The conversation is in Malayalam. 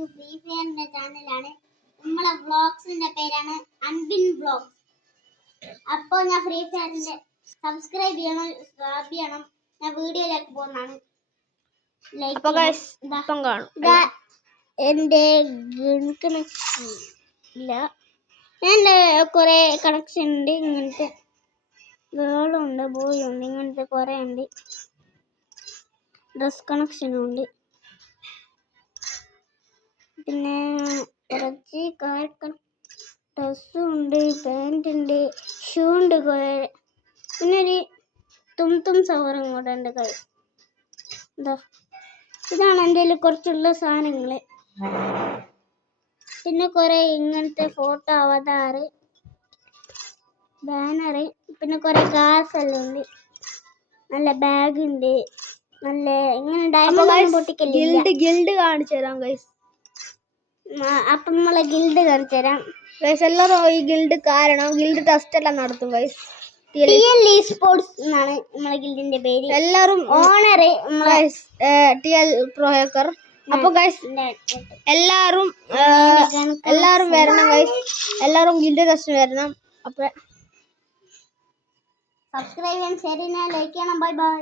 ടു ഫ്രീ ഫയറിന്റെ ചാനലാണ്. നമ്മളെ വ്ളോഗ്സിന്റെ പേരാണ് അൻബിൻ വ്ളോഗ്സ്. അപ്പോൾ ഞാൻ ഫ്രീ ഫയറിന്റെ സബ്സ്ക്രൈബ് ചെയ്യണം. ഞാൻ വീഡിയോയിലേക്ക് പോകുന്നതാണ്. എന്റെ കണക്ഷൻ ഇല്ല. എൻ്റെ കുറെ കണക്ഷൻ ഉണ്ട്. ഇങ്ങനത്തെ ഗേളുണ്ട്, ബോയ് ഉണ്ട്, ഇങ്ങനത്തെ കുറെ ഉണ്ട്. ഡ്രസ് കണക്ഷനും ഉണ്ട്. പിന്നെ കുറച്ച് ഡ്രസ്സും ഉണ്ട്, പാൻറ് ഉണ്ട്, ഷൂ ഉണ്ട് കുറെ. പിന്നെ ഒരു തും സവറും കൂടെ ഉണ്ട് കൈ. ഇതാണ് എൻ്റെ കയ്യിൽ കുറച്ചുള്ള സാധനങ്ങൾ. പിന്നെ കുറെ ഇങ്ങനത്തെ ഫോട്ടോ അവതാറ്, ബാനറ്, പിന്നെ കുറെ കാസ് എല്ലാം ഉണ്ട്. നല്ല ബാഗ് ഉണ്ട്. നല്ല ഇങ്ങനെ ഡയമണ്ട് പൊട്ടിക്കല്ലേ ഗിൽഡ് കാണിച്ചു തരാം ഗൈസ്. അപ്പം നമ്മളെ ഗിൽഡ് കാണിച്ചു തരാം ഗൈസ്. എല്ലാവരും ഈ ഗിൽഡ് കാരണം ഗിൽഡ് ടെസ്റ്റ് എല്ലാം നടത്തും ഗൈസ്. TLE സ്പോർട്സ് എന്നാണ് നമ്മളെ ഗിൽഡിന്റെ പേര്. എല്ലാവരും ഓണർ TL പ്രോ ഹേക്കർ. അപ്പൊ ഗൈസ് എല്ലാവരും വരണം ഗൈസ്. എല്ലാവരും ഗിൽഡ് ടെസ്റ്റ് വരണം. അപ്പൊ സബ്സ്ക്രൈബ് ചെയ്യാൻ, ഷെയർ ചെയ്യാൻ, ലൈക്ക് ചെയ്യണം. Bye bye.